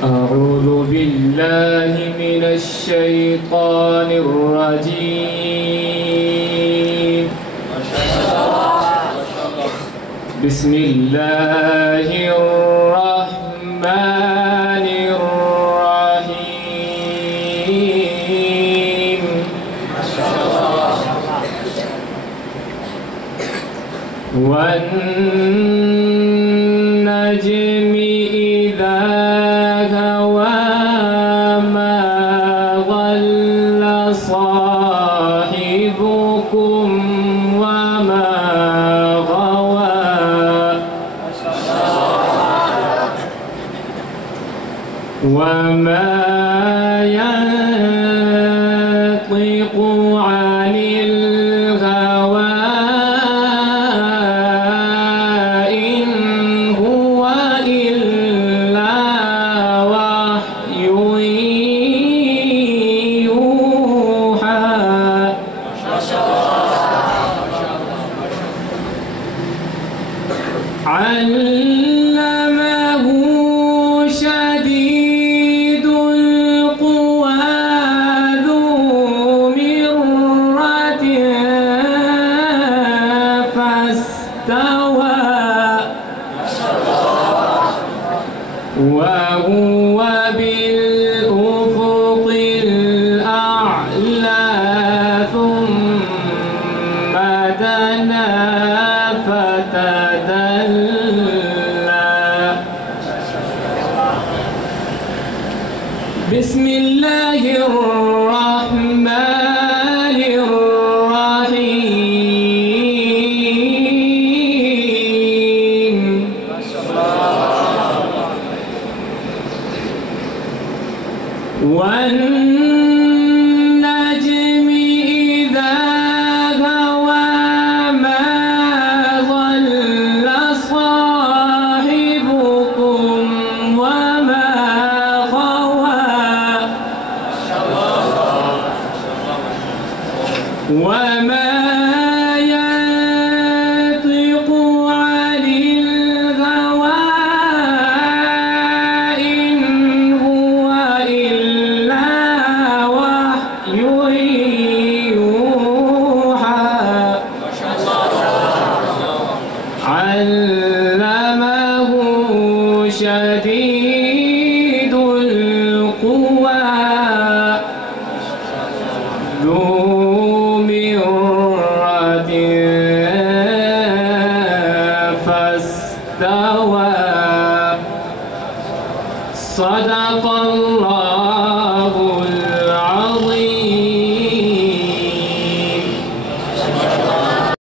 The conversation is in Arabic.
أعوذ بالله من الشيطان الرجيم. بسم الله الرحمن الرحيم. والنجم إذا هوى ما ضل صاحبكم وما غوى وما ينطق عن الهوى إن هو إلا وحي يوحى. علمه شديد القوى ذو مرة فاستوى وهو بالأفق الأعلى ثم دنا فتدلى. بسم الله الرحمن الرحيم. والنجم إذا هوى ما ضل صاحبكم وما غوى وما ينطق عن الهوى إن هو إلا وحي يوحى. علمه شديد القوى ذو مرة فاستوى. صدق الله